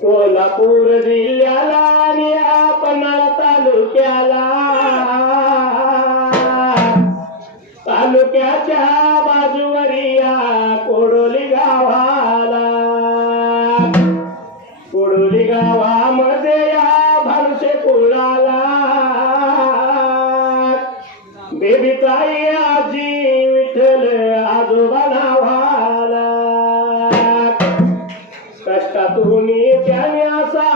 कोल्हापूर जिल्ह्याला आणि पन्हाळा तालुक्याच्या बाजूवरी या कोडोली गावामध्ये या भानुशे कुळाला बेबी ताई आजी विठ्ठल आजोबा नावाला कष्टातून त्याने असा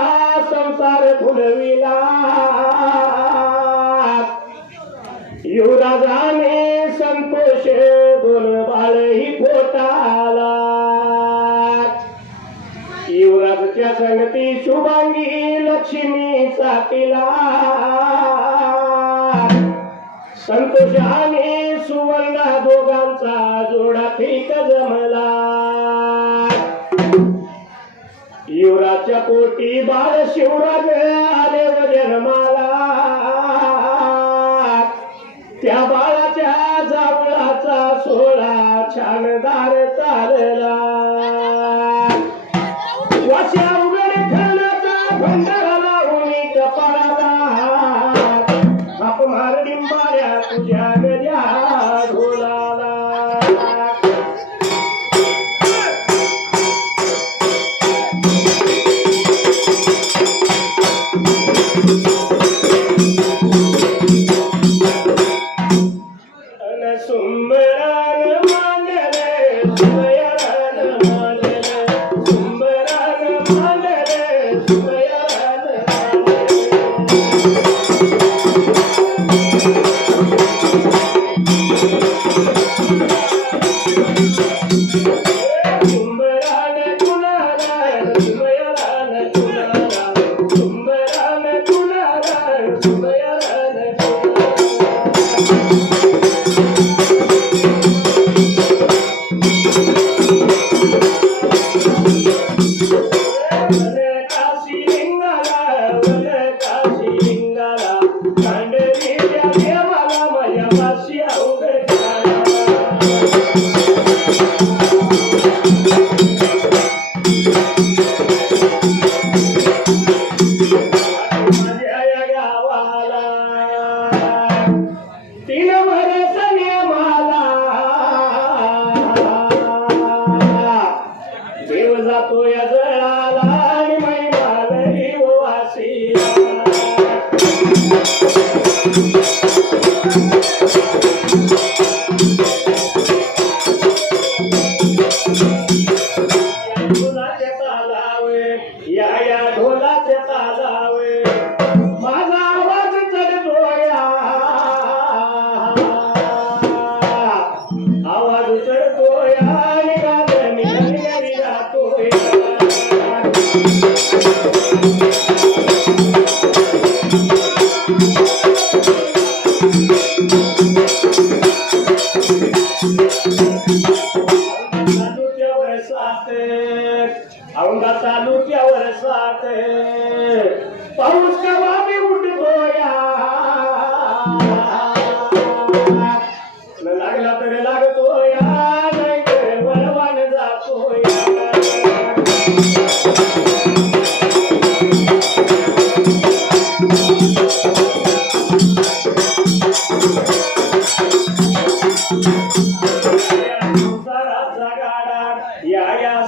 संसार फुलविला युवराजाने संतोष दोन बाळही पोटाला युवराजच्या संगती शुभांगी लक्ष्मीचा तिला संतोषाने सुवर्ण दोघांचा जोडा ठीक जमला युवराजच्या पोटी बाळ शिवराज आले व जन्माला त्या बाळाच्या जावळाचा सोहळा छानदार चालला वाच्या उघड खाण्याचा भंडारा लावून कपाळाला हाप मार डिंबाऱ्या तुझ्या गजा ढोलाला औंधा तालुक्यावर साथ पाऊस कवा बी उठतोया लागला तर लागतोया नाही तर वळवान जातोया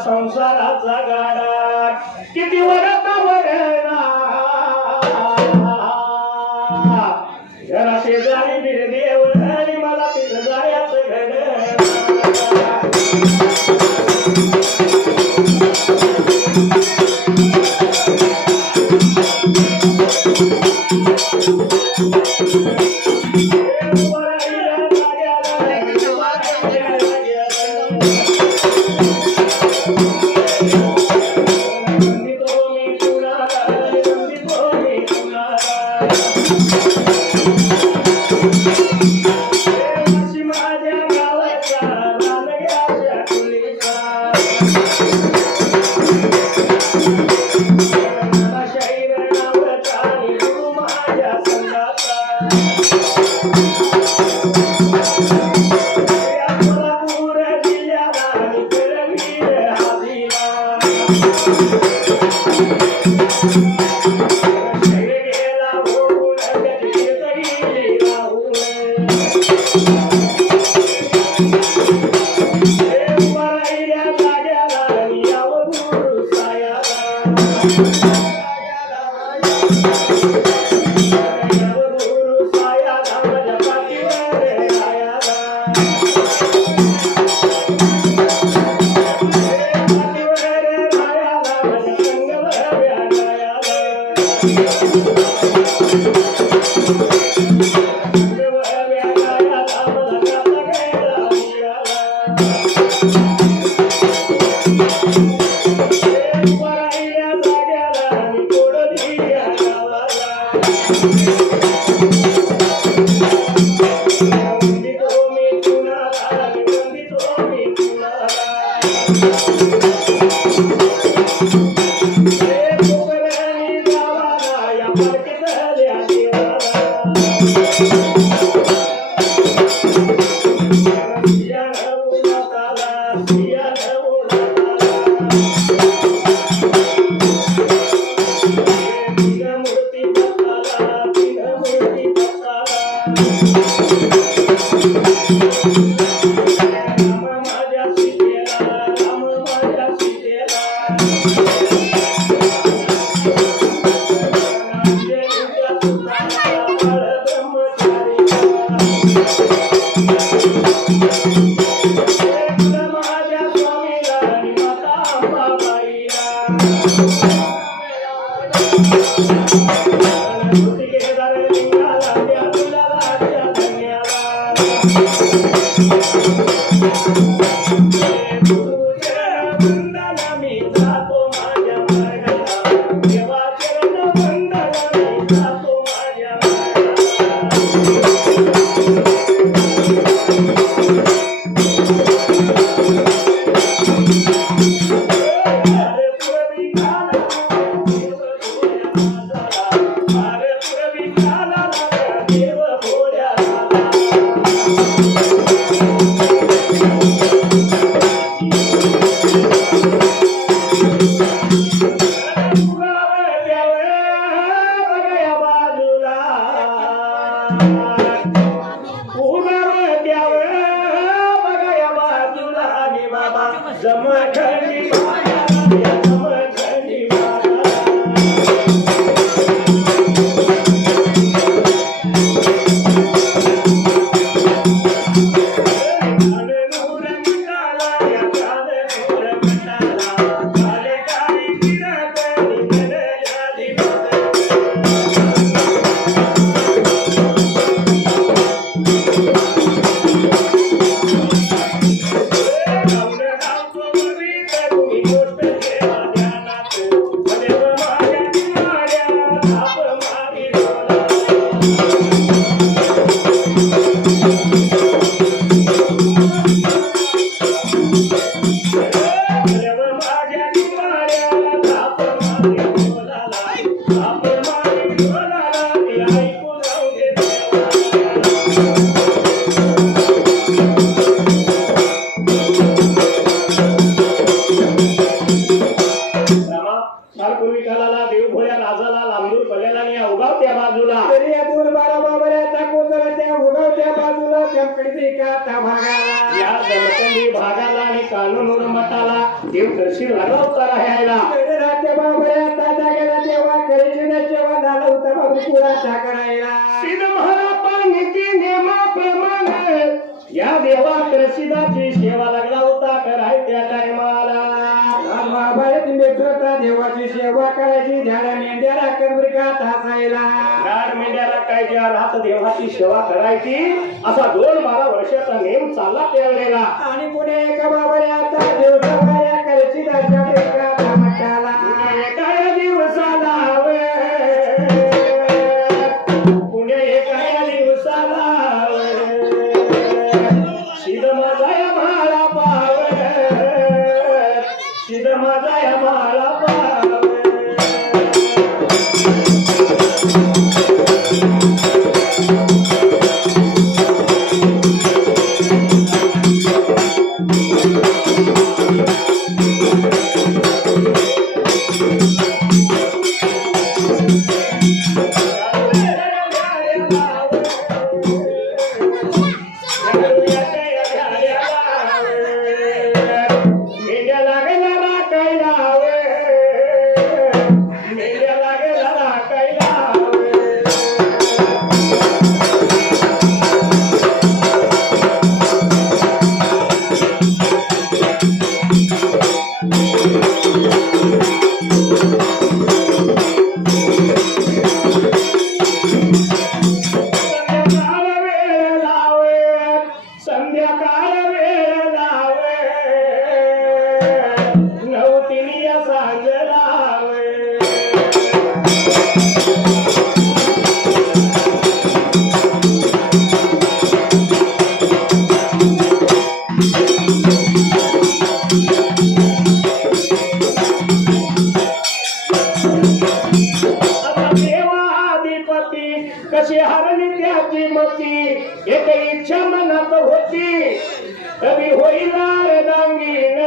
संसाराचा गाडा किती वरता वरणा घरा शेजारी बिरदेव आणि मला तिथं जायचं घड कानून मठाला देव करशील लागला राहायला राहते बाबऱ्या दादा गेला तेव्हा करीची जेव्हा झाला होता बाबू पुरा करायला सिद्ध महाराज नीती नियमाप्रमाणे या देवा करशिदाची सेवा लागला होता कराय त्या टायमाला महाभारत मित्रता देवाची सेवा करायची झाडा मेंढ्याला कबरिकात हसायला झाड मेंढ्याला काय ज्या राहत देवाची सेवा करायची असा 2-12 वर्षाचा नेम चालला त्यावेळेला आणि पुढे एका बाबऱ्या आता देवसाया करायची दाच्या प्रेकात म्हटाला काय दिवसाला पुणे एका दिवसाला शिद माझा माळा पाव शिद माझा माळा पाव कशी हरली त्याची मती एक इच्छा मनात होती कधी होईल दांगीन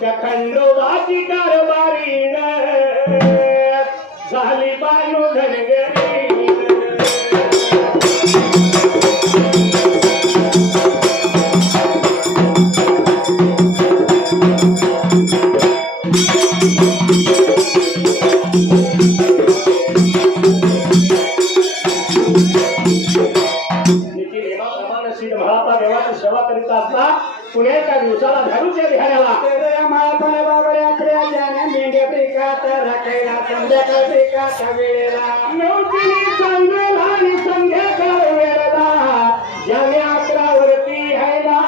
त्या खंडोबाची कारभारीन झाली बानू धनगरी सेवा करीत असता पुण्याच्या दिवसाला झाडूच्या ध्यानाला माळापणे बाबऱ्याकडे त्याने मेंढ्या प्रेकात राखायला संध्याकाळ प्रेकात वेळेला नवतीने चांगला आणि संध्याकाळ वेळेला ज्याने 11 वरती ह्याला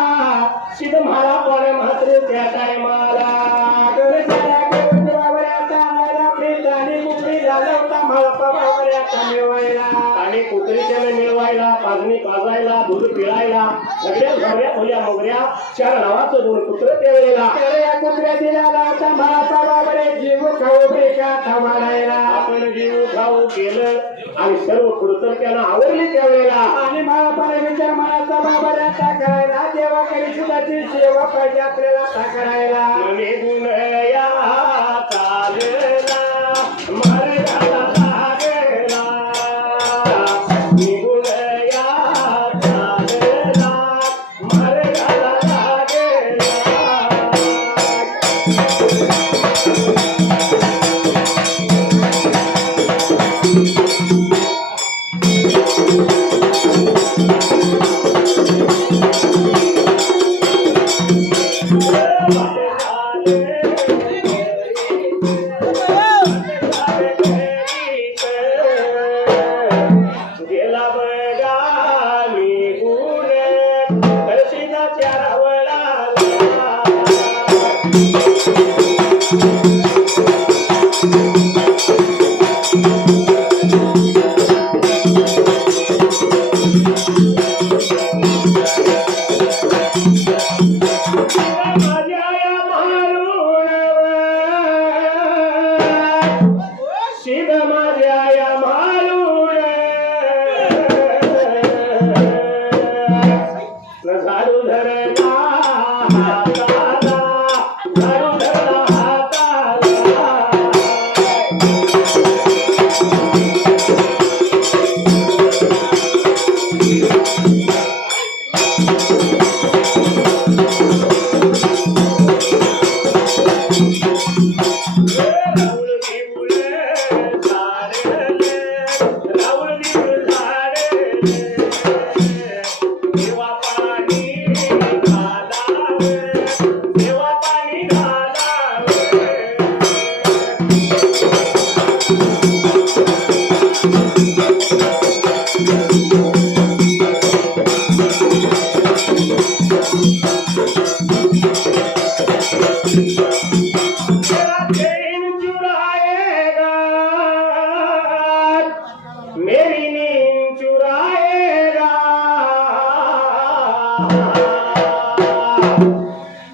सिद्ध महाराज मात्र त्या टायमाला आणि कुत्री त्याने मिळवायला पाजणी पाजायला दूध पिळायला सगळ्या झोऱ्या खोल्या मोगऱ्या 4 नावाचं 2 कुत्र त्यावेळेला या कुत्र्या दिल्याला आता महापा बाबरे जीव खाऊ प्रेकात वाढायला आपण जीव खाऊ केलं आणि सर्व कुडतर त्यांना आवडली त्यावेळेला आणि महापाने विचार मनाचा बाबऱ्या करायला देवा काही सुद्धाची सेवा पाहिजे आपल्याला करायला निघून या चालला मार्गाला लागला निघून या चालला मार्गाला लागला गेला बघा निघून करशिदाच्या रावळाला माझ्या या मालूण शिव माझ्या या मालूण झाडू धरला हाताला झाडू धरला हाताला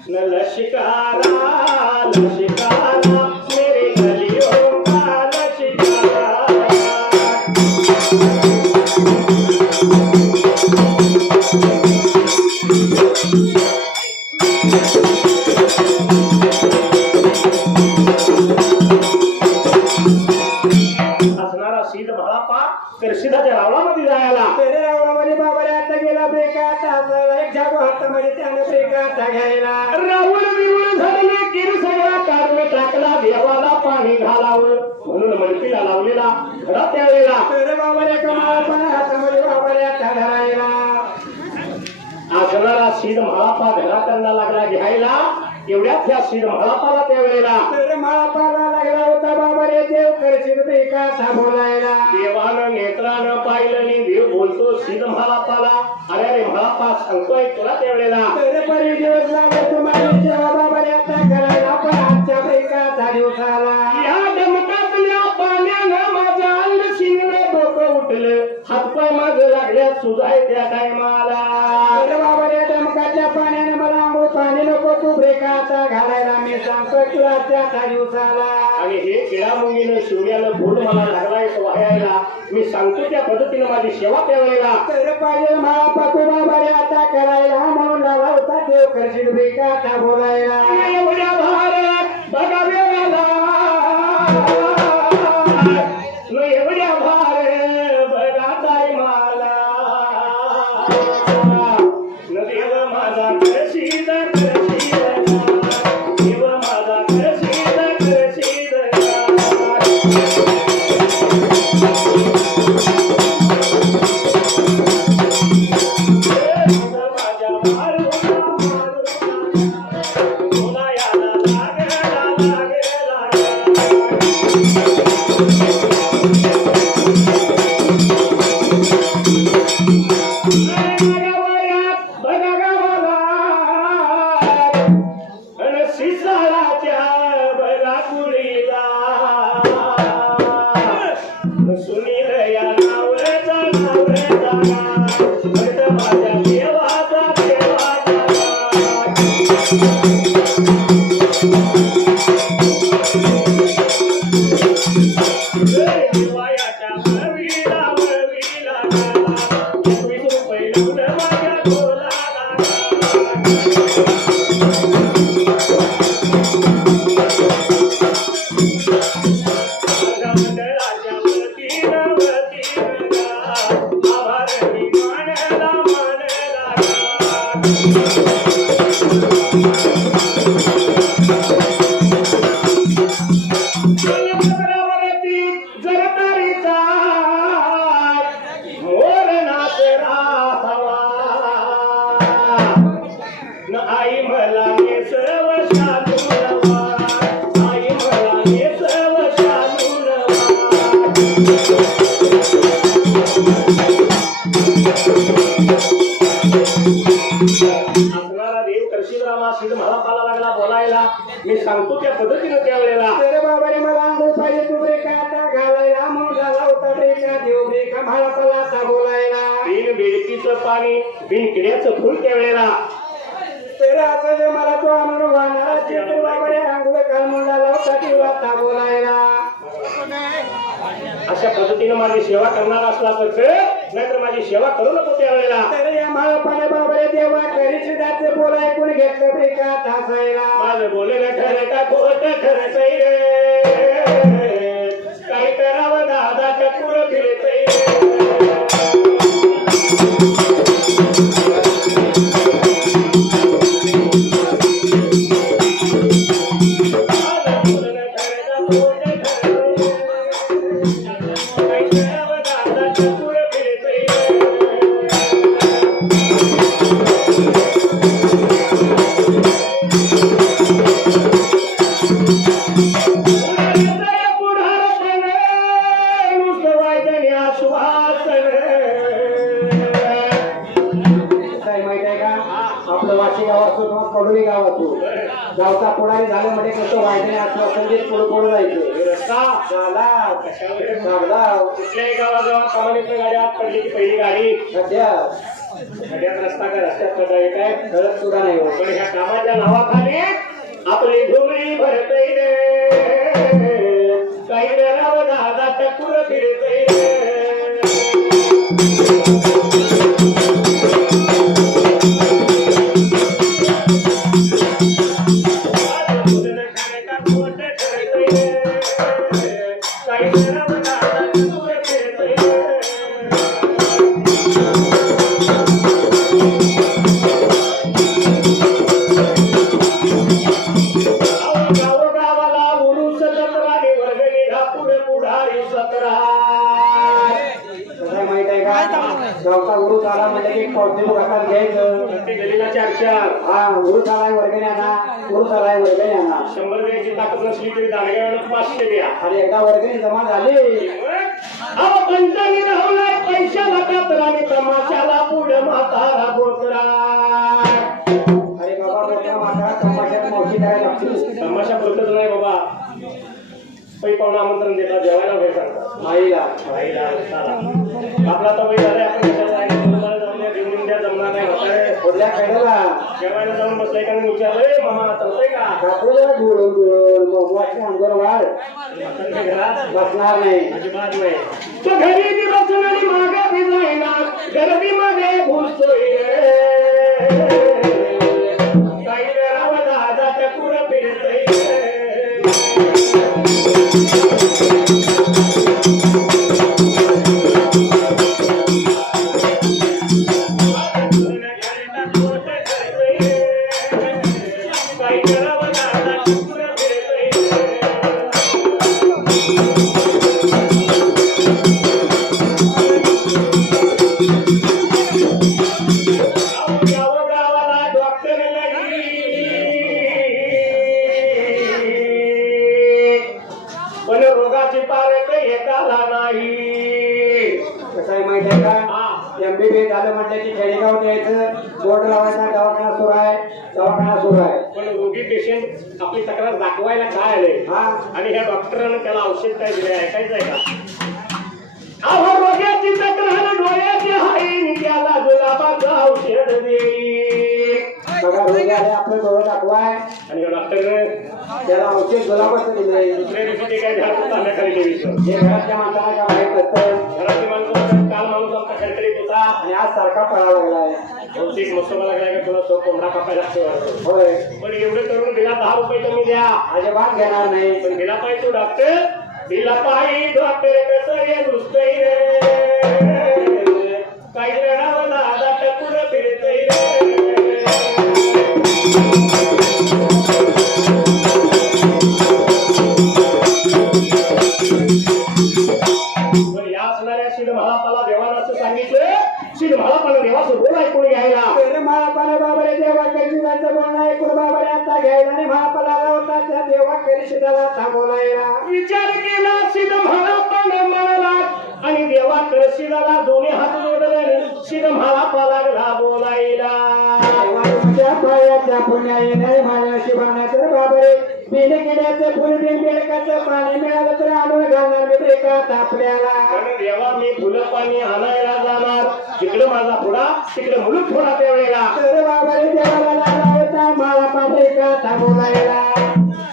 न लश्कारा लश्कारा मेरे गलियों का लश्कारा असणारा सीध भाळापा तर सिधाच्या रावणामध्ये जायला तेरे रावणामध्ये बाबाने आता गेला ब्रेका आता एक जागो हातामध्ये त्याने ब्रेका आता घ्यायला रावण विवळ झालेले गिर सगळा काढून टाकला देवाला पाणी घालावं म्हणून मडकीला लावलेला घडा त्यावेळेला तेरे बाबाने कमाला पण हातामध्ये बाबाने आता धरायला असणारा सीध म्हाळापा घराकडला लागला घ्यायला एवढ्यात ह्या सीध म्हाळापाला त्यावेळेला तेरे माळापाला लागला होता बाबाने देव करशील ब्रेका आता बोलायला देवानं नेत्रानं पाहिलं आणि देव बोलतो सीध म्हाळापाला अरे अरे म्हाळापा सांगतोय तुला त्यावेळेला तेरे परी दिवस लागले तुम्हाला जेव्हा बाबाने आता करायला पण आजच्या ब्रेका आता दिवसाला या डमकातल्या पाण्यानं माझ्या अंग शिंगलं डोकं उठलं हातपाय माझं लागल्यात सुजाय त्या टायमाला तेरे बाबाने डमकाच्या पाण्याने मला आंघोळ पाणी नको तू ब्रेका आता घालायला मी सांगतो तुला त्या दिवसाला आणि हे किडामुंगीनं शिवण्यानं भूल मला लागलाय वाहायला मी सांगतो त्या पद्धतीनं माझी सेवा त्यावेळेला तर पाहिजे महापा तू बाबाने आता करायला म्हणून लागला होता देव करशील ब्रेका आता बोलायला एवढ्या भारत बघा वेळाला एवढ्या भारत बघा ताई मला न देव माझा करशील देव माझा करशील माझ्या तुला याला लागला बघा गावाला शिसाळाच्या बघा कुळीला सुनील या नावळेचा माझ्या देवाचा देवाच्या वळवीला 20 रुपये लावून माझ्या डोलाला मंडळाच्या वतीनं आभारती मानला वरती जरतारीचा मोर नाचरा हवा न आई मला नेसव शालूनवा आई मला नेसव शालूनवा असणारा देव करशील सीध म्हाळापाला लागला बोलायला मी सांगतो त्या पद्धतीनं त्यावेळेला तेरे बाबाने मला आंघोळ पाहिजे तू ब्रेका आता घालायला म्हणून झाला होता ब्रेका देव ब्रेका म्हाळापाला आता बोलायला बिन बेडकीचं पाणी बिन किड्याचं फुल त्यावेळेला तेरे असं जे मला तो आणून वाहणारा चित्र बाबाने आंघोळ घाल म्हणून झाला होता देव आता बोलायला अशा पद्धतीनं माझी सेवा करणार असला तर नाहीतर माझी सेवा करू नको त्यावेळेला तर या म्हाळापाने बाबाने देवा घरी सुद्धा बोला ऐकून घेतलं ब्रेका तासायला माझं बोलणं खरं का खोट खरंच काय करावं दादा चकुर फिरतय कडोली गावातून गावचा पुढारी झालं म्हणजे कसं वाईट असलं संगीत पुढे पुढे जायचं रस्ता झाला कुठल्याही गावाजवळ कमानीतून गाडी आत पडली की पहिली गाडी सध्या खड्यात रस्ता काय रस्त्यात खड्डा आहे काय कळत सुद्धा नाही हो. पण ह्या कामाच्या नावाखाली आपली धुळी भरतय रे काही राव दादा टकुर फिरतय गावचा उरूस आला म्हणजे की कौटुंबिक प्रकार घ्यायचं. गलीला 4-4 हा उरूस आलाय वर्गणी आणा, उरूस आलाय वर्गणी आणा. 100 द्यायची ताकद नसली तरी दांडग्यानं 500 द्या. आणि एकदा वर्गणी जमा झाली अहो पंचांनी राहुलाय पैशाला कातराने तमाशाला पुढे म्हातारा बोकरा. अरे बाबा बोकरा म्हातारा तमाशात मावशी करायला लागते. तमाशा पुरतच नाही बाबा. पै पाहुणा आमंत्रण देतात जेवायला वगैरे सांगतात आईला आपला तर वय झालाय आपण कशाला जायचं तुम्हाला जाऊन या घेऊन द्या जमणार नाही होताय पुढल्या खेळाला जेवायला जाऊन बसलाय का नाही विचारलंय मामा चालतंय का कापूला गुळून गुळून मोमोची अंगोर वाढ म्हाताऱ्याच्या घरात बसणार नाही. अजिबात नाही तो घरी बी बसून आणि मागा बी जाईना गर्दीमध्ये घुसतोय काही वेळावर दादा टकुर फिरतोय पण रोगाची पारख एकाला नाही. कसं आहे माहिती आहे का एमबीबीएस झालं म्हटलं की खेडेगाव द्यायचं बोर्ड लावायचा दवाखाना सुरू आहे दवाखाना सुरू आहे. पण रोगी पेशंट आपली तक्रार दाखवायला काय आले हा आणि ह्या डॉक्टरांना त्याला औषध काय दिले ऐकायचं आहे का अहो रोग्याची तक्रार डोळ्याची हाई त्याला गुलाबाचं औषध देई बघा रोगी आले आपलं डोळं दाखवाय आणि डॉक्टरने त्याला औषध गुलाबाचं दिलंय. दुसऱ्या दिवशी ते काय झालं ताब्याखाली देवीचं हे घरातल्या माणसाला काय माहित नसतं. घरातली माणसं काल माणूस आमचा खडखडीत होता आणि आज सारखा पळा लागलाय. बहुतेक मस्तोबा लागलाय का तुला तो कोंबडा कापायला लागतो वाटतं. होय पण एवढं करून दिला 10 रुपये कमी द्या अजिबात घेणार नाही. पण दिला पाहिजे तो डॉक्टर दिला पाहिजे डॉक्टर कसं हे दुसतंय रे काही वेळा दादा टकुर फिरतय रे पण या असणाऱ्या शिरभाळापाला देवाला असं सांगितलं शिरभाळापाला देवाचं बोल ऐकून घ्यायला महापाला बाबरे देवा करिशिदाचं बोलणं ऐकून बाबरे आता घ्यायला आणि महापाला होता त्या देवा करिशिदाला आता बोलायला विचार केला शिरभाळापाने म्हणाला आणि देवा करिशिदाला दोन्ही हात जोडले शिरभाळापा लागला बोलायला देवाच्या पायाच्या पुण्याई नाही माझ्या शिवाना तर बाबरे बिन किड्याचं फुल बेडकाचं पाणी मिळालं तर आणून घालणार मी ब्रेकात आपल्याला. देवा मी फुलं पाणी आणायला जाणार जिकडे माझा पुढा तिकडे मुलूक थोडा त्यावेळेला तर बाबाने देवाला लागला होता मला ब्रेकात बोलायला.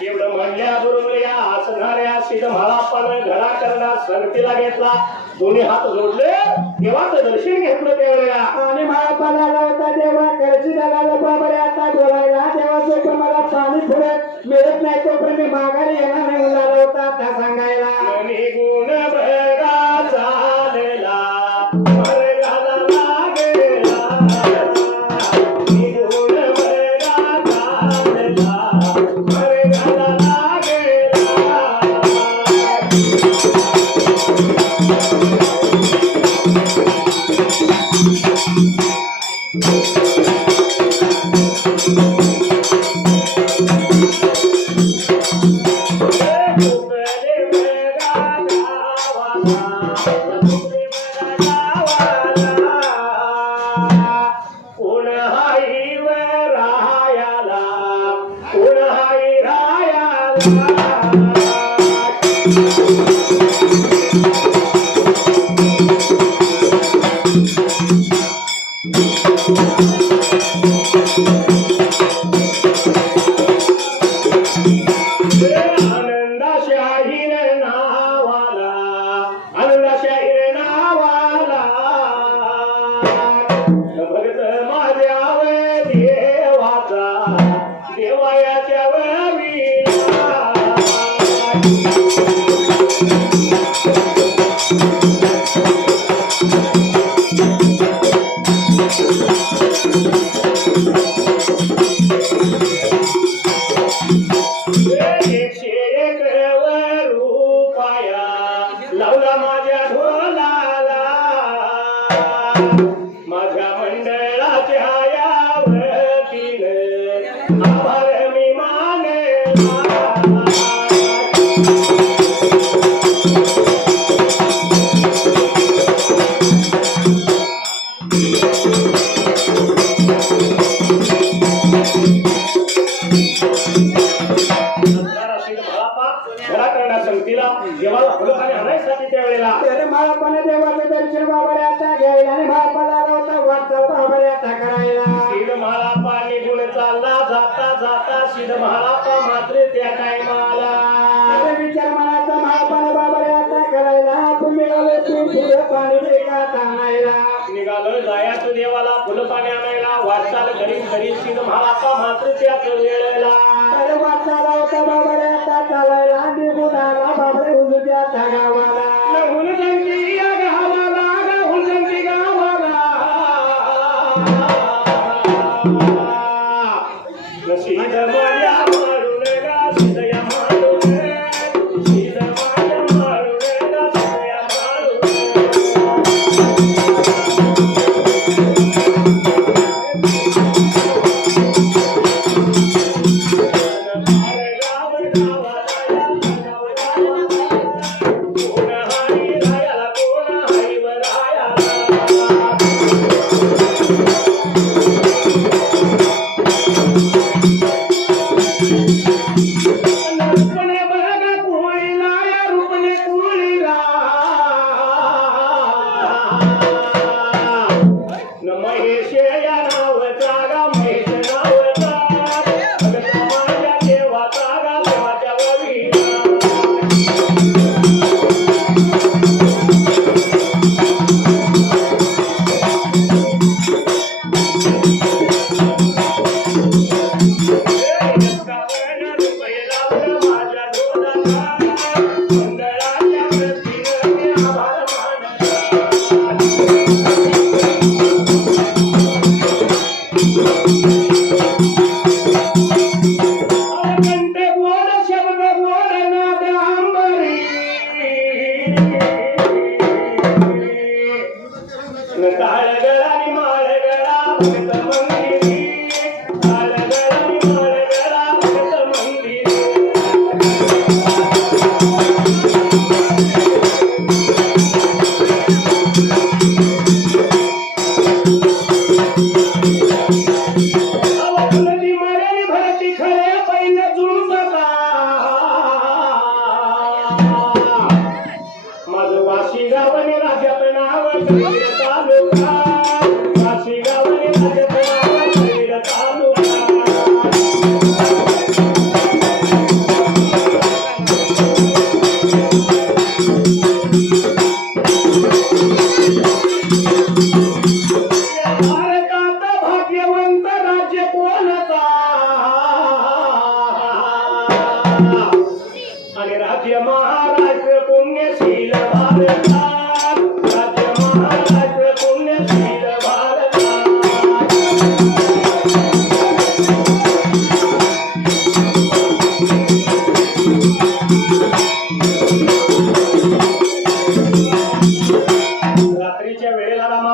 एवढं म्हणल्याबरोबर या असणाऱ्या शिरभाळापानं घडा करडा संगतीला घेतला दोन्ही हात जोडले देवाचं दर्शन घेतलं त्यावेळेला आणि महापाला आला होता देवा करिशिदाला बाबरे आता बोलायला देवाचं पण मला पाणी पुढे मिळत नाही तोपर्यंत मी माघारी येणार नाही मुलाला होता आता सांगायला. गुण भरा चालला भरगाला लागेला गुण भरा चालला भरगाला लागेला कोण हाई रायाला कोण हाई रायाला देवाला फुलपाणी आणायसाठी त्यावेळेला तर महापाने देवाचं दर्शन बाबाने आता घ्यायला आणि महापाला होता वाटचाल बाबाने आता करायला शिड महाळापा निघून चालला जाता जाता शिड महाळापा मात्र त्या टायमाला विचार मनाचा महापाने बाबाने आता करायला तुम्ही पुढे पाणी बेकार आणायला निघालो जायाचं देवाला फुलपाणी आणायला वाटचाल घरी घरी शिड महाळापा मात्र त्याच वेळेला तर वाटचाल होता बाबाने आता चालायला निघून आला बाबाने उजव्या गावाला हुलजंगी या गावाला हुलजंगी गावाला नशीब माझ्या मारून गा सीदया मारून सीद माझ्या मारून गा सीदया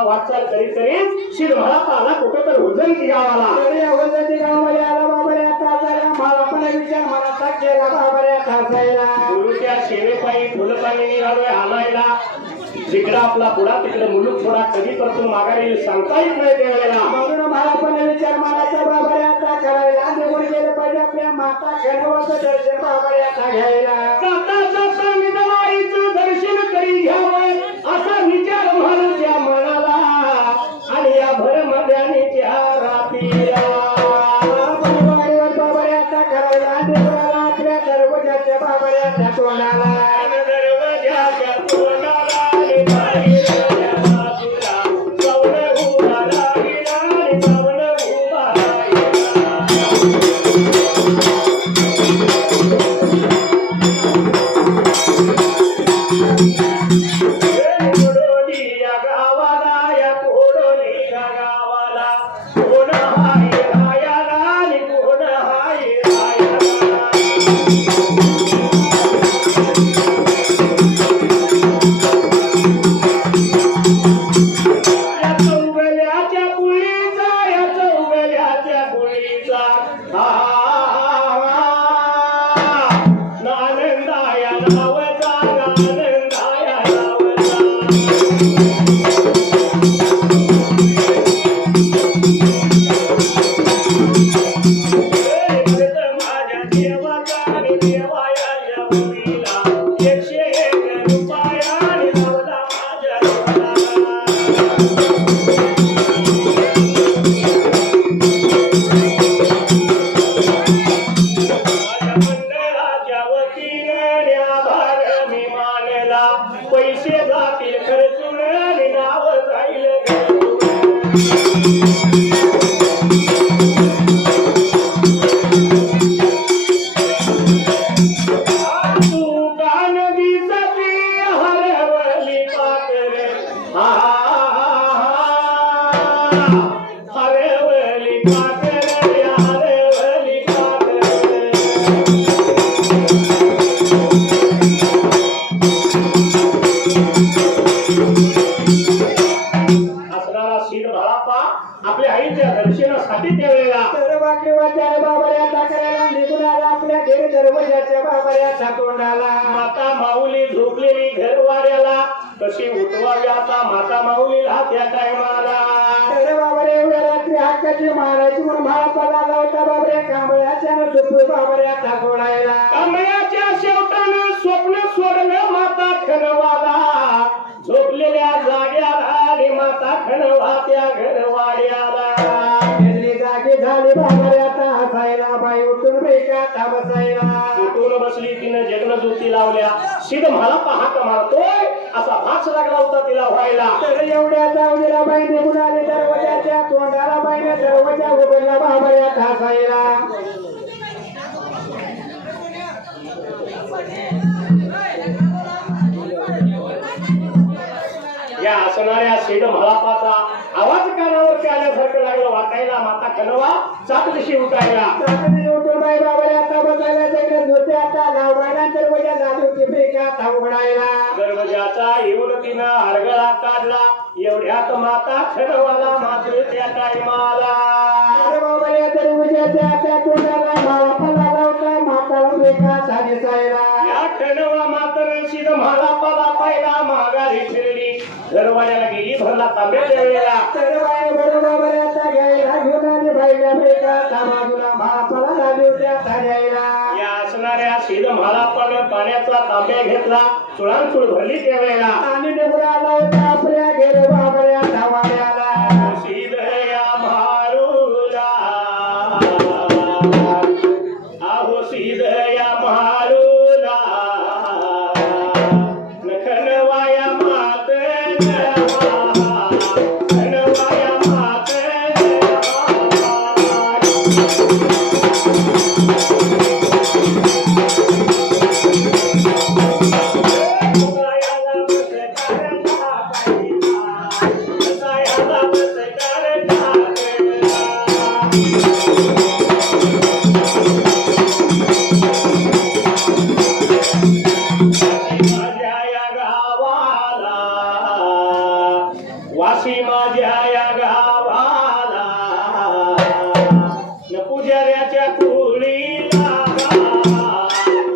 वाटचाल करीत करीत शिड महाळापा आला कुठं तर हुलजंगी गावाला हुलजंगी गावामध्ये आला बाबाने आता महारापाने विचार मनाचा केला बाबाने आता जायला गुरुच्या सेवेपायी फुलपाणी निघालोय आणायला जिकडं आपला पुढा तिकडे मुलूक थोडा कधी करतो माघारी सांगता येत नाही त्यावेळेला म्हणून महारापाने विचार मनाचा बाबाने आता करायला निघून गेले पाहिजे आपल्या माता खंडोबाचं दर्शन बाबाने आता घ्यायला जाता जाता निदवाईचं दर्शन करी घ्यावं असा विचार महाराच्या मनाला आणि या भरमध्याने त्या रात्रीला बाबाने आता करायला निघाला आपल्या दरवाजाच्या बाबाने आता तोंडाला दरवाजाच्या तोंडाला पाकर यारवली पाकर असणारा शीत भाळाप्पा आपल्या आईच्या दर्शनासाठी त्यावेळेला तर वाकडीवाच्या बाबऱ्या टाकऱ्याला निघून आला आपल्या घरी दरवाजाच्या बाबऱ्याच्या तोंडाला माता माऊली झोपलेली घरवाड्याला कशी उठवावी आता माता माऊलीला त्या टायमाला तर बाबरे एवढ्या रात्री हक्काची मारायची म्हणून महापाला होता बाबरे कांबळ्याच्या झोपू बाबऱ्याचा सोडायला कमळाच्या शेवटानं स्वप्न सोडलं माता खणवाला झोपलेल्या जाग्याला आणि माता खणवा त्या घरवाड्याला त्यांनी जागी झाली बाबऱ्याचा हसायला बाई उठून बेकाता बसायला उठून बसली तिनं जगन ज्योती लावल्या शिद मला पहाट मारतोय असा भास लागला होता तिला व्हायला तर एवढ्या जाऊनीला बाई निघून आली दरवाजाच्या तोंडाला बाईने दरवाजा उघडला बाबऱ्यात हसायला या असणाऱ्या शेड म्हाळापाचा आवाज कानावरती आल्यासारखं लागलं वाटायला माता खणवा सात दिवशी उठायला चाकरी उठून बाई बाबऱ्याचा बसायला जगत होते आता लावायला दरवाजा जादूची बेकाता उघडायला दरवाजाचा येऊन तिनं हरगळा काढला एवढ्यात माता खणवाला मात्र त्या टायमाला अरे बाबऱ्या दरवाजाच्या त्या तोंडाला माळा पडला होता माताला बेकाता दिसायला या खणवा मात्र शिद म्हाळापाला पाहिला माघारी फिरली घरवाड्याला गेली भरला तांब्याच्या वेळेला तर बाई बरोबऱ्याचा घ्यायला घेऊन आली बाईला बेकाता बाजूला माळापला झाली होत्या थाळ्याला या असणाऱ्या शिद म्हाळापानं पाण्याचा तांब्या घेतला चुळांचुळ भरली त्या वेळेला आणि निघून आला होता आपल्या घेर बाबऱ्या धावाड्याला शिद या म्हाळूला आहो शिद या म्हाळूला खणवाया मात खणवाया मात वाशी माझ्या या गावाला न पुजाऱ्याच्या कुळीला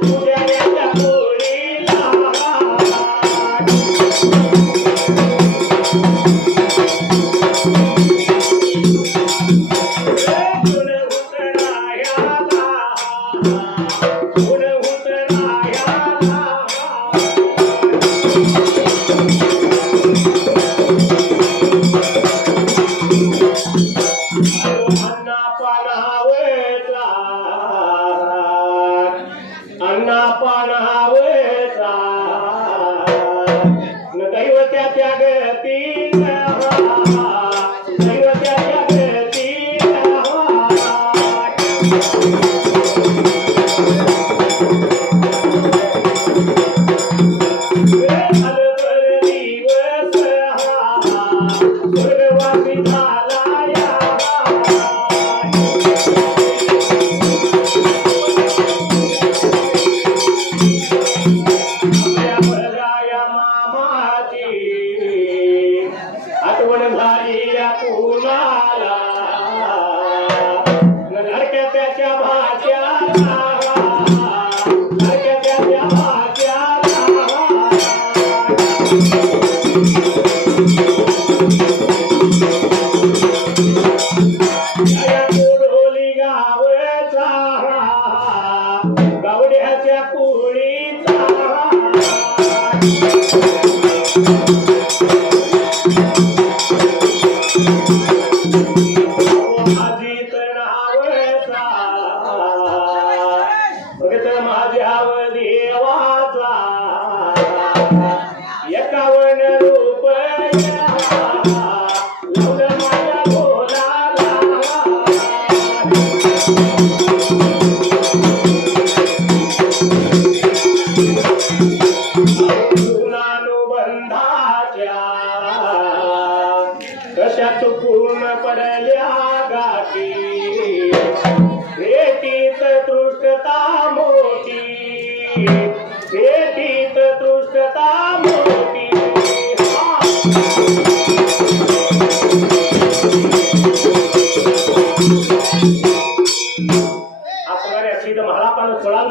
पुजाऱ्याच्या कुळीला गुण उतरायाला गुण उतरायाला अन्ना पानावेचा अन्ना पानावेचा न दैवत्या त्या गतीला दैवत्या त्या गतीला अलबर दिवस स्वर्गवासी झाला या मामाची आठवण झाली या कुणाला लडक्या त्याच्या भाच्याला लडक्या त्याच्या भाच्याला या कोडोली गावचा गावड्याच्या कुळीचा अजित नावचा भगत माझ्याव देवाचा 51 रुपया लावलं माझ्या भोलाला नानो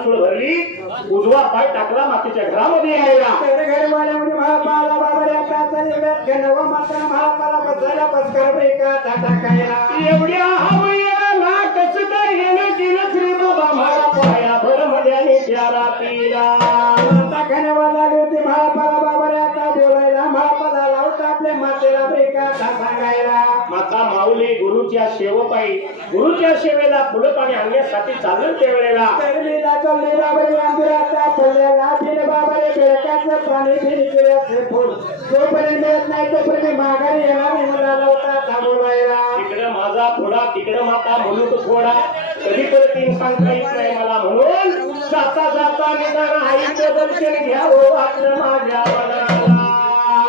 चूळ भरली, उजवा पाय टाकला मातीच्या घरामध्ये यायला. तर घरवाल्यामध्ये महापाला बाबऱ्या प्राचार्य गणव माता महापाला बसायला पस्कर ब्रेका टाकायला. एवढ्या हवयाला कसं काय येणं केलं श्री बाबा मला पाया भर मध्याने त्या रात्रीला. माता गणवा लागली होती महापाला बाबऱ्या आता बोलायला. महापाला लावता आपल्या मातेला ब्रेका सांगायला. माता माऊली गुरुच्या सेवपायी गुरुच्या सेवेला फुलं पाणी आणण्यासाठी चाललं त्यावेळेला तरलीला चालले बाबरे अंबिराचा पडल्याला बिन बाबरे बेडकाचं पाणी बिन फुल जोपर्यंत मिळत नाही तोपर्यंत माघारी येणार नाही. मला लावता थांबवायला. तिकडं माझा थोडा तिकडं माता म्हणू तो थोडा कधी परत तीन सांगता येत नाही मला म्हणून जाता जाता निदान आईचं दर्शन घ्यावं वाटलं माझ्या मनाला.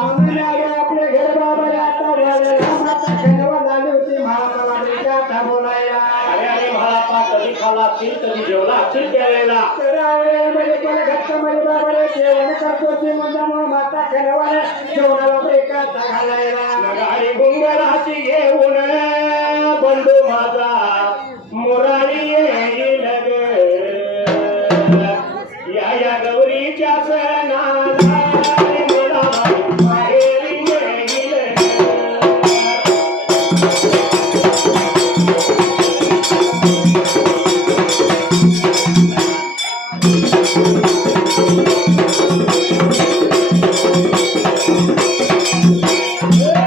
म्हणून आले आपले घर बाबरे आता झालेला. माता गणवा लागली होती महापाला ब्रेका थांबवायला. अरे अरे महापा कधी खाला असतील कधी जेवला असतील त्यावेळेला तर मध्ये पण घट्टमध्ये बाबरे जेवण करतो ते म्हणल्यामुळे माता गणवाला जेवणाला ब्रेका घालायला. नगारी गुंगराची घेऊन बंडू माझा मुरारी येईल ग. या गौरीच्या सणाला रे मला माहेरी येईल ग.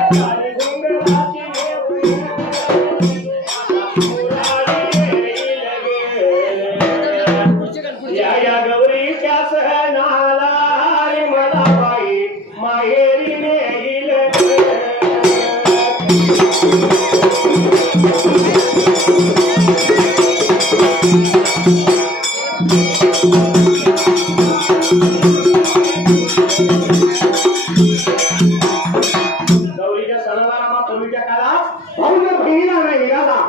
नगारी गुंगराची घेऊन मुरारी येईल ग. या गौरीच्या सणाला रे मला बाई माहेरी नेईल ग. गौरीच्या सणाला रामा पूर्वीच्या काळात भाऊच्या बहिणीला नाही निघाला.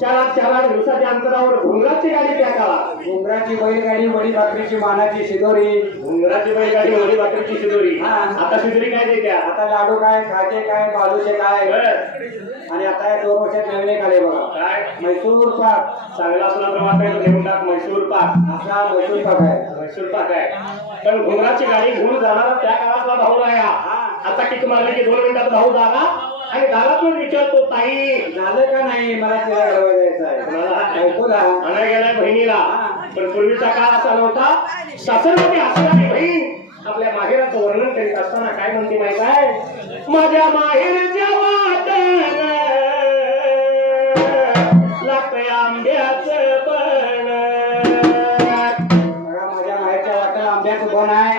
4 दिवसाच्या अंतरावर घुंगराची गाडी त्या काळात घुंगराची बैलगाडी वडी भाकरीची मानाची शिदोरी. घुंगराची बैलगाडी होळी भाकरीची शिदोरी. हा. आता शिदोरी काय देत्या आता लाडू काय खाते काय बालूचे काय बरं. आणि आता या 2 वर्षात नवीन एक आले बघा काय मैसूर पाक. चांगला असला तर वाटायचं नेऊन टाक मैसूर पाक. आपला मैसूर पाक आहे. मैसूर पाक आहे पण घुंगराची गाडी घेऊन जाणारा त्या काळातला भाऊ राया. आता किक मारली की 2 मिनिटात भाऊ झाला आणि दारातून विचारतो ताई झालं का नाही मला तिला घडवायला जायचं आहे. ऐकू ना. आणा गेलाय बहिणीला. पण पूर्वीचा काळ असा नव्हता. सासरमध्ये असणारी बहीण आपल्या माहेराचं वर्णन करीत असताना काय म्हणते माहित आहे. माझ्या माहेरच्या वाटण लागतंय आंब्याचं पण. बघा माझ्या माहेरच्या वाट्याला आंब्याचं बन आहे.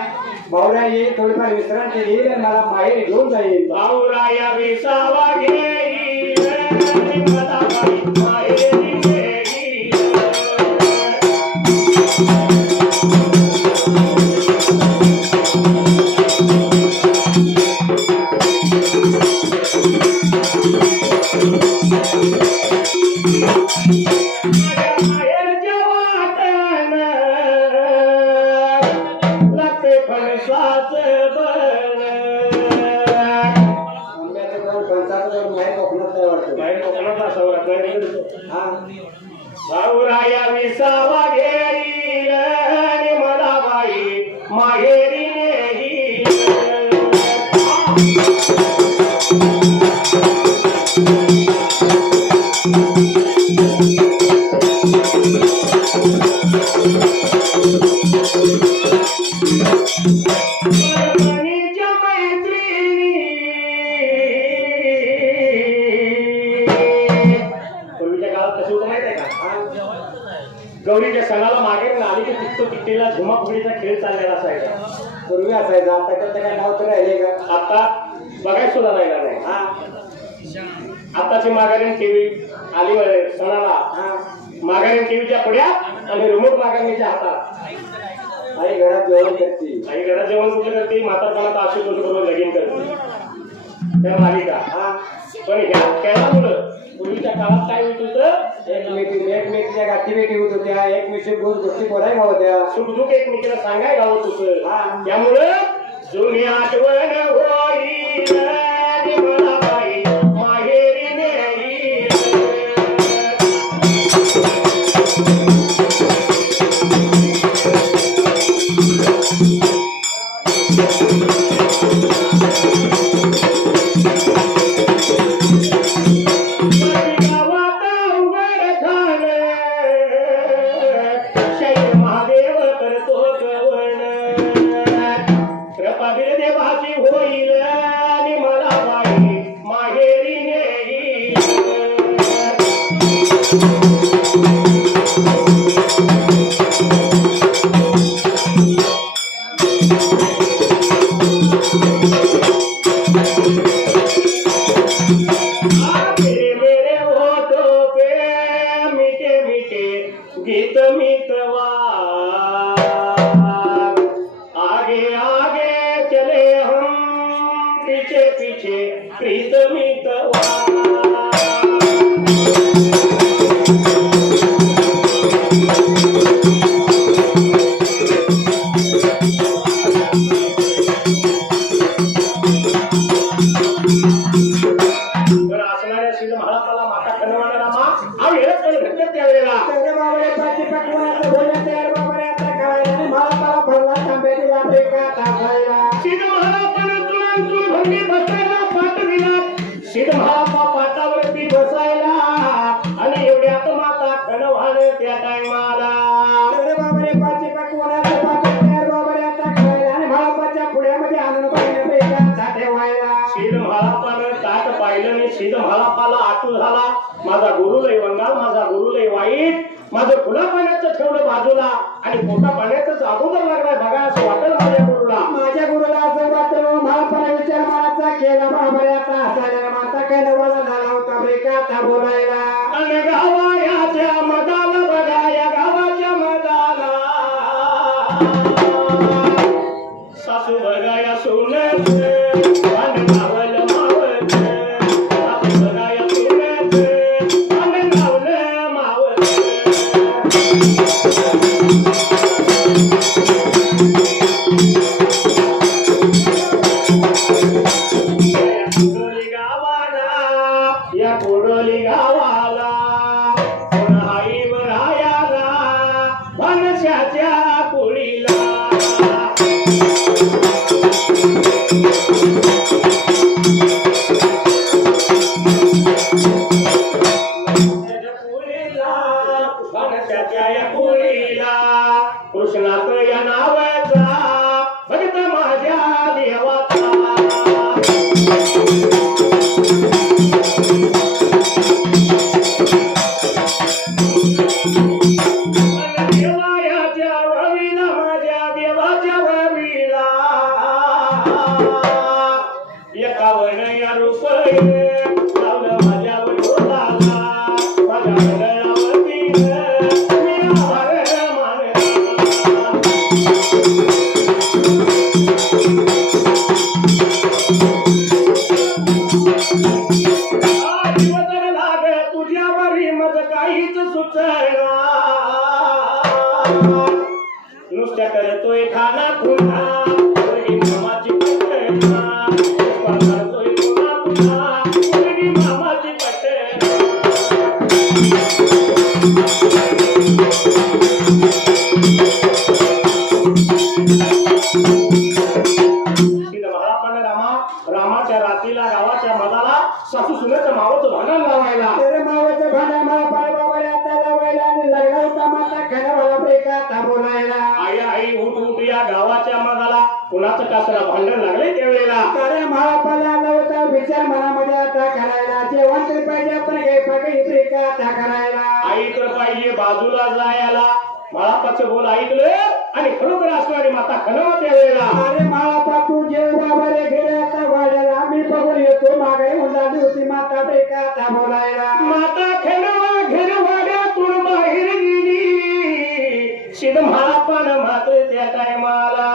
भाऊला येईल थोडीफार विश्रांती घेईल आणि मला माहेर घेऊन जाईल. भाऊराया विसावा घेईल आणि मला बाई माहेरी नेईल. माहेरच्या वाटण लागते फणसाचं बन. आंब्याचं बन फणसाचं बन माहेर कोकणात काय वाटतं. बाहेर कोकणात असावं. हा भाऊराया विसावा घेईल आणि मला बाई माहेरी नेईल. परभणीच्या मैत्रिणी पूर्वीच्या काळात कसं होतं माहित आहे का. गौरीच्या सणाला मागे आली की तिकटीला झुमाफुगडीचा खेळ चाललेला असायचा. पूर्वी असायचा. आता त्याचं काय नाव तर राहिले का. आता बघायला सुद्धा राहिला नाही. हा आताची माघारी टीव्ही आली सणाला. हा माघारी टीव्हीच्या पुढ्यात आणि रिमोट माघारणीच्या हातात. आई घरात जेवण करते. आई घरात जेवण कुठे करते. म्हातारपणात आशुतोष बरोबर लगीन करते त्या मालिका. हा पण ह्या खेळामुळं पूर्वीच्या काळात काय होत होतं. एकमेकीच्या गाठीभेटी होत होत्या. एकमेकी गोष्टी बोलायला होत्या. सुखदुःख एकमेकीला सांगायला होत होतं. हा. त्यामुळं जुनी आठवण होईल आणि मला बाई माहेरी नेईल. गीत मितवा आगे आगे चले हम पीछे पीछे प्रीत मितवा पाटावरती बसायला आणि एवढ्यात माता खणवाण त्या टायमाला पुढ्यामध्ये आणून ताट पाहिलं आणि शीद म्हाळापाला आतू झाला. माझा गुरु लय वंगाल, माझा गुरु लय वाईट, माझं फुला पाण्याचं ठेवलं बाजूला आणि पोटा पाण्याचं अगोदर लागलाय बघा असं वाटलं माझ्या गुरुला. माझ्या गुरुला असं वाटलं म्हाळापाला विचार मानाचा केला बाबऱ्याचा हसायला माता काय नवाला झाला होता ब्रेकाचा बोलायला आणि गावाच्या मदाला बघा या गावाच्या मदाला सासू बघा या सोन्याचं कृष्णाच या नावाचा भक्त माझ्या देवाचा देवाच्या वळीला माझ्या देवाच्या वळीला 51 रुपये लावलं माझ्यावर ढोलाला माझ्या मंडळावरती नुसत्या करतोय खाना खुना मामाची पटना करतोय खुना खुना मामाची पटना रामाच्या रात्रीला गावाच्या मधाला सासू सुनेचं मावाचं भांडण लावायला मावाचं भांडण महापाल बाबाला आता लावायला आणि लग्न होता माता खणावाला ब्रेकाचा बोलायला आई आई उठ उठ या गावाच्या मधाला कुणाचं कासरा भांडण लागले त्यावेळेला अरे महापाला आला होता विचार मनामध्ये आता करायला जेवण तर पाहिजे आपण काही ब्रेकाचा करायला आई तर पाहिजे बाजूला जायला माळापाचं बोल ऐकलं आणि खरोखर असणारी माता खणवा त्यावेळेला अरे माळापा तू जेव्हा बाबा गेले आता वाड्याला आम्ही बघून येतो मागे उंडाली होती माता ब्रेकाचा बोलायला माता खणवा घेर वाड्यातून बाहेर गेली शिद म्हाळापान मात्र त्या टायमाला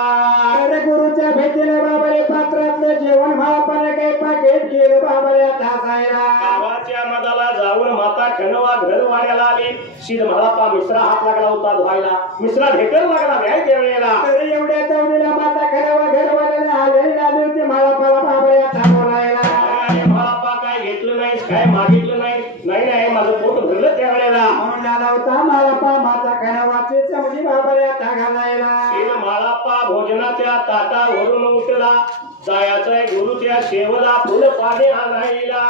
अरे गुरुच्या भेटीने बाबारे पात्रातलं जेवण म्हाळापाने काही पाकेट केलं बाबारे आता जायला गावाच्या मधाला जाऊन माता खणवा घर वाड्याला आली शिद म्हाळापा मिश्रा हात लागला होता धुवायला मिश्रा ढेकर लागला व्याय त्यावेळेला अरे एवढ्या चौनीला माता खणवा घर वाड्याला आली होती म्हाळापाला बाबारे आता बोलायला म्हाळापा काय घेतलं नाहीस काय मागितलं नाही नाही माझं पोट भरलं त्यावेळेला म्हणून आला होता म्हाळापा माता खणवाची समजी बाबारे आता घालायला शिद म्हाळापा भोजनाच्या ताटावरून उठला जायाचा गुरुच्या शेवला फुल पाणी आणायला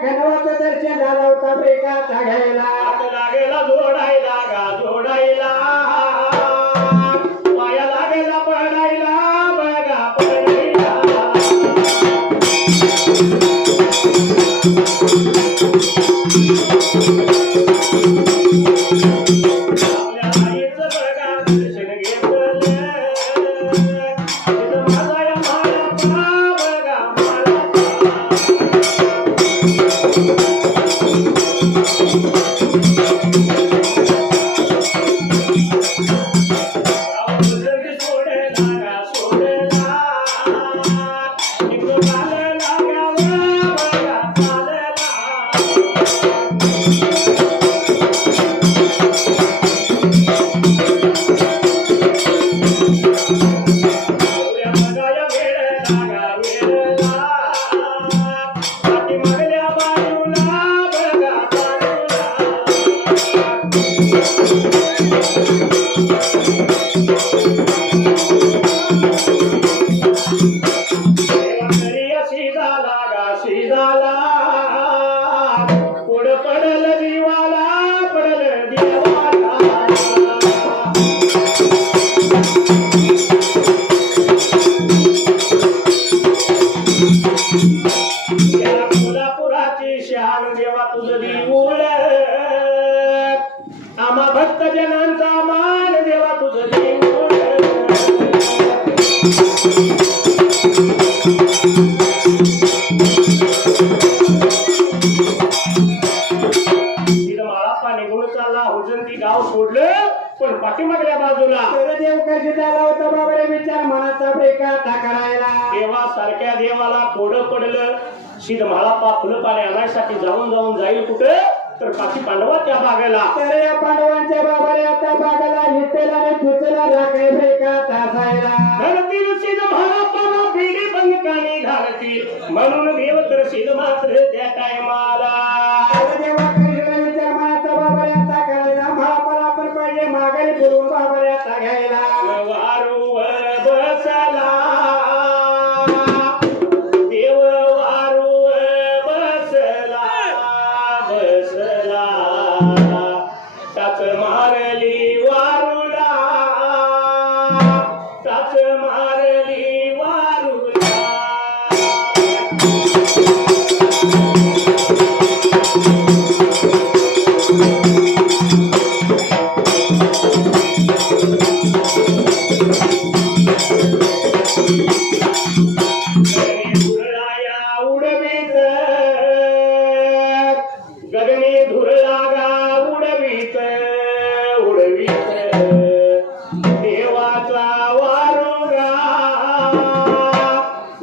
खणवाचं दर्शन झालं होता ब्रेकाचा घ्यायला हात लागेला जोडायला गा जोडायला पाया लागेला पडायला बघा पडायला आपल्या आईचं बघा दर्शन घेतलं माझा या म्हाळापा बघा म्हाळापा पुढ पडल जीवाला पडल देवाला या कोल्हापुराची शान देवा तुझं देऊळ आम्हा भक्त जनांचा मान देवा तुझं देऊळ निघून चालला हुजंती गाव सोडलं पण पाठीमागल्या बाजूला तर देव कशी झाला होता बाबा रे विचार मनाचा बेकाता करायला देवा सारख्या देवाला कोडं पडलं शीद म्हाळापा फुलं पाणी आणायसाठी जाऊन जाईल कुठे तर पाठी पांडवा त्या बागेला तर या पांडवांच्या बाबा रे आता बागेला हितेला रे तुझला राखे बेकाता जायला धरतील शीद म्हाळापाला पिढी बंदकाने घालतील म्हणून देव तर शीद मात्र त्या टायमाला देवा कशी विचार मनाचा बाबा रे आता करायला महापाला पण पाहिजे माघारी बोलून बाबा रे आता घ्यायला वारूवर बसला देव वारूवर बसला टाच मारली वारुला टाच मारली वारुला गगने धुरलागा उडवीत देवाचा वारुगा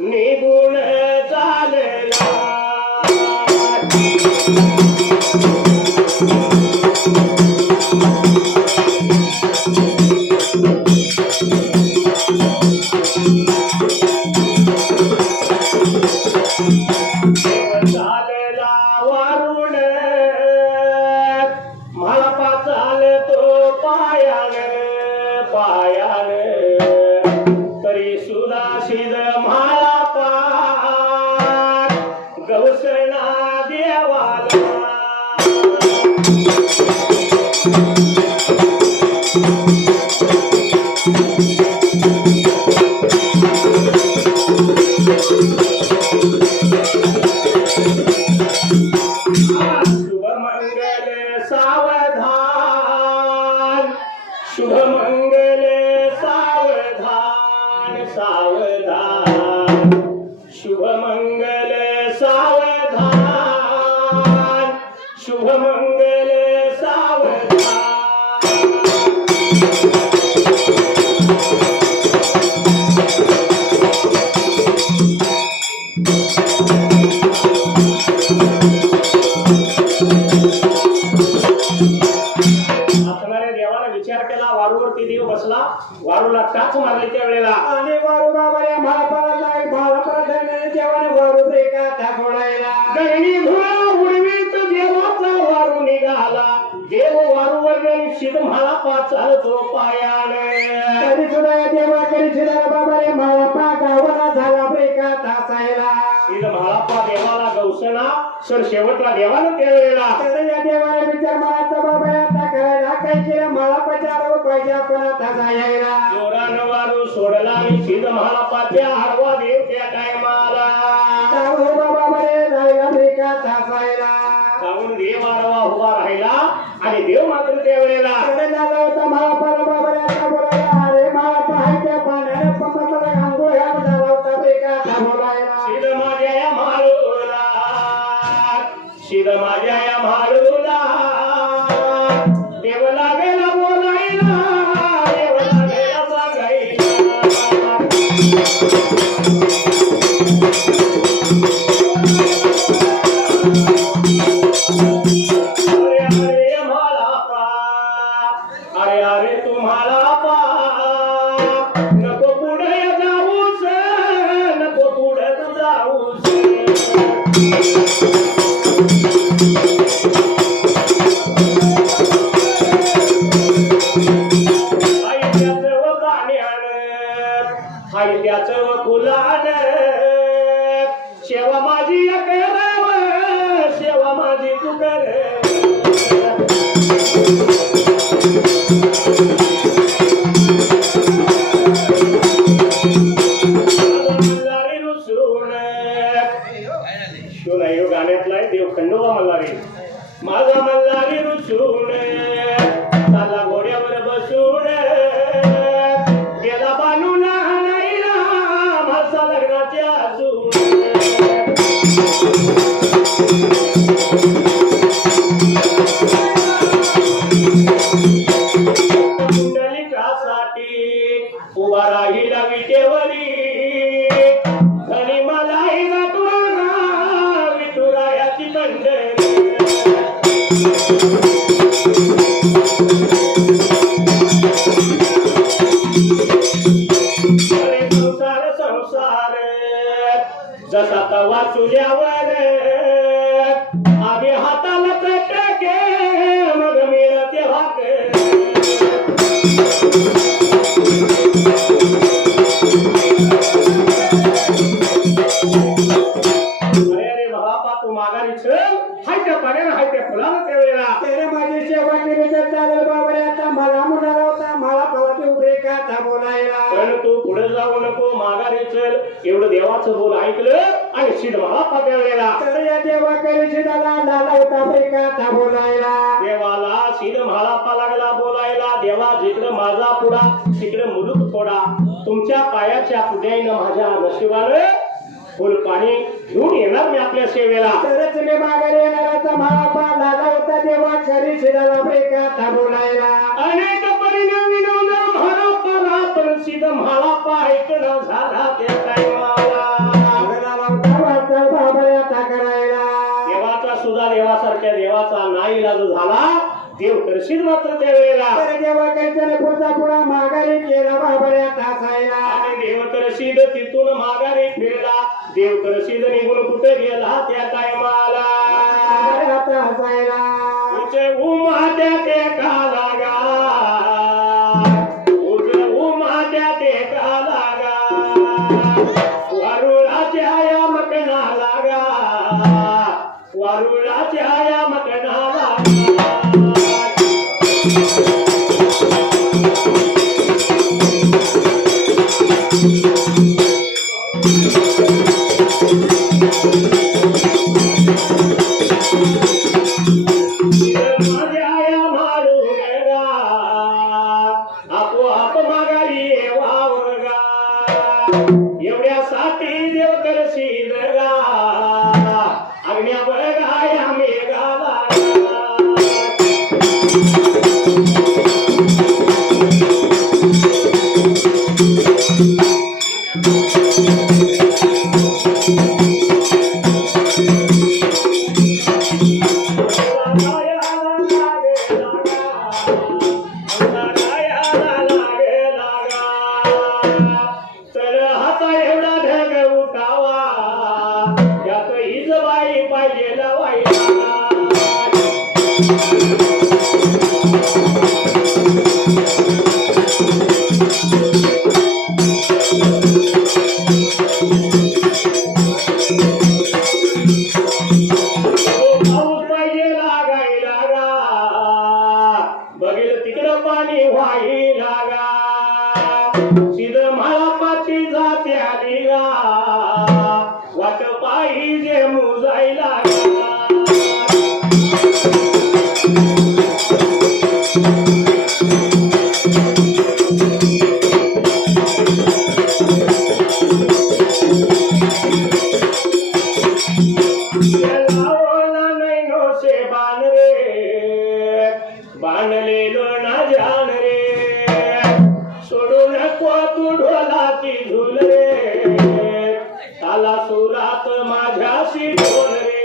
निघून चालला वारुण म्हाळापा चालतो पायान तरी सुद्धा शीद म्हाळापा गौसणा देवाला शुभमंगल सावधान शुभमंगल सावधान शुभमंगल सावधान विचार केला वारूवरती देव बसला वारूला टाच मारली त्या वेळेला आणि वारू बाबा रे महापाला देवाने वारू बेकाता सोडायला गहिणी धुळा उडवीत देवाचा वारू निघाला देव वारूवर शीद म्हाळापा चालतो पायाने तरी सुद्धा या देवा करी सुद्धा बाबा रे महापा गावाला झाला बेकाता सायला शीद म्हाळापा देवाला गौसना सर शेवटला देवानं त्या वेळेला तर या देवाने विचार मनाचा बाबा आता करायला काय केलं महापाच्या आरोप पाहिजे आपण आता जायला जोरानं वारू सोडला आणि शीद म्हाळापाच्या हरवा देव त्या टायमाला बाबा रे जायला बेकाता सायला जाऊन देव आरवा उभा राहिला आणि देव मात्र त्या वेळेला झाला होता महापाला बाबा रे आता बोलायला अरे महापा आहे त्या पाण्याने पंपाला आंघोळ घाल झाला होता बेकाता बोलायला शीद माझ्या या म्हाळूला शीद माझ्या या म्हाळूला देव लागेला बोलायला देव लागेला सांगायला अरे म्हाळापा अरे अरे तुम्हाला पा नको पुढे जाऊस नको पुढे जाऊस खंडोबा मल्हारी माझा मल्हारी रुसून चालला घोड्यावर बसून गेला बानूला हाणायला माझा लग्नाच्या अजून कुंडलिकासाठी उभा राहिला विटेवरी धनी मलाही जातुरा विठुरायाची पंढरी अरे संसार संसार जसा तवा चुल्यावर आम्ही हाताला चटके मग मिळते भाकर अरे बाबा तू माघारी चल हाय त्या पाण्यानं हाय त्या फुलानं त्या वेळेला तेरे माझी सेवा केली तर चालेल बाबा आता मला म्हणाला होता मला फळाचे उभे का था बोलायला पण तू पुढे जाऊ नको माघारी चल एवढं देवाचं बोल ऐकलं आणि शिड महापा त्या वेळेला तर या देवा करी शिदाला लाला होता उभे का था बोलायला देवाला शिड महालापा लागला बोलायला देवा जिकडं माझा पुढा तिकडे मुलूक थोडा तुमच्या पायाच्या पुढ्यानं माझ्या नशिबानं फुल पाणी घेऊन येणार मी आपल्या सेवेला तरच मी माघारी येणाराचा महापा लाला होता देवा करी शिदाला उभे का था बोलायला अनेक परिणाम विनोद महारापाला पण सिद्ध महालापा ऐकणं झाला त्या टायमाला लाला होता वाचा बाबा आता करायला देवाचा सुद्धा देवासारख्या देवाचा नाईलाज झाला देव करशील मात्र त्या वेळेला तर देवा करताना पुढचा पुढा माघारी केला बाबा आता असायला आणि देव करशील तिथून माघारी फिरला देव करशील निघून कुठे गेला त्या टायमाला आता हसायला उचे उमाद्या ते का लागा उचे उमाद्या ते का लागा वारुळाच्या या मकना लागा वारुळाच्या या मकना लागा माझ्या मारून गा आपोआप माघारी वावरगा एवढ्यासाठी देव करशील गा अग्न्या बघाया मेघाला बघेल तिकडं पाणी व्हाई लागा सिद महापाची जाते आली गा वाट पाहिजे मुजायला बांधलेलो ना जाण रे सोडू नको तू ढोलाची झुल रे आला सुरात माझ्याशी ढोल रे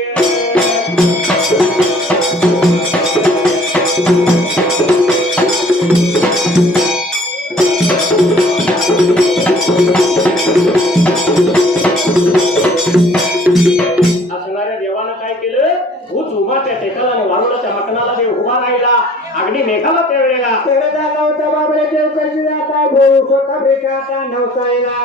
असणाऱ्या देवानं काय केलं भूत उभा त्या टेकाला आणि वारुळाच्या मकनाला देव उभा राहिला अगदी मेघाला त्या वेळेला तर झाला होता बाबरे देव कशी जाता भाऊ स्वतः बेकाता नवसाईला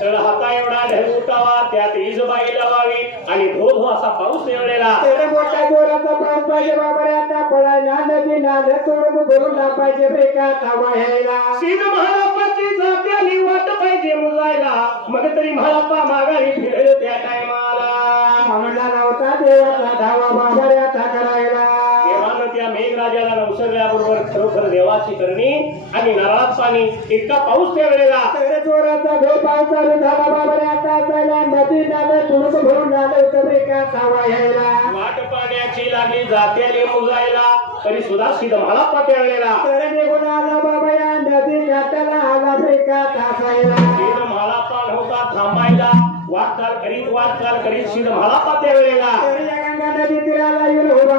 तर हाता एवढा ढग उठावा त्यात इजबाई लावावी आणि धो धो असा पाऊस वेळेला तर मोठा जोराचा पाऊस पाहिजे बाबरे आता पडायला नदी नाले तोडून भरून टाकायचे बेकाता वाहायला सीन महारापाची जात्याली वाट पाहिजे मुजायला मग तरी महारापा माघारी फिरेल त्या टायमाला म्हणला नव्हता देवाचा धावा बाबा रे आता करायला देवानं त्या मेघराजाला नवसर्याबरोबर खरोखर देवाची करणी आणि नारळात पाणी इतका पाऊस त्या वेळेला तर जोराचा धो पाऊस चालू झाला बाबा रे आता जायला नदी नालं तुणूक भरून झालं तरी का धावा यायला वाट पाण्याची लागली जात्याले मुजायला तरी सुद्धा सिद्ध मला त्या वेळेला तर निघून आला बाबा या नदी घाटाला आला का तासायला सिद्ध मला पण होता थांबायला वाटचाल करीत सिद्ध मला त्या वेळेला तर या गंगा नदी तीराला येऊन उभा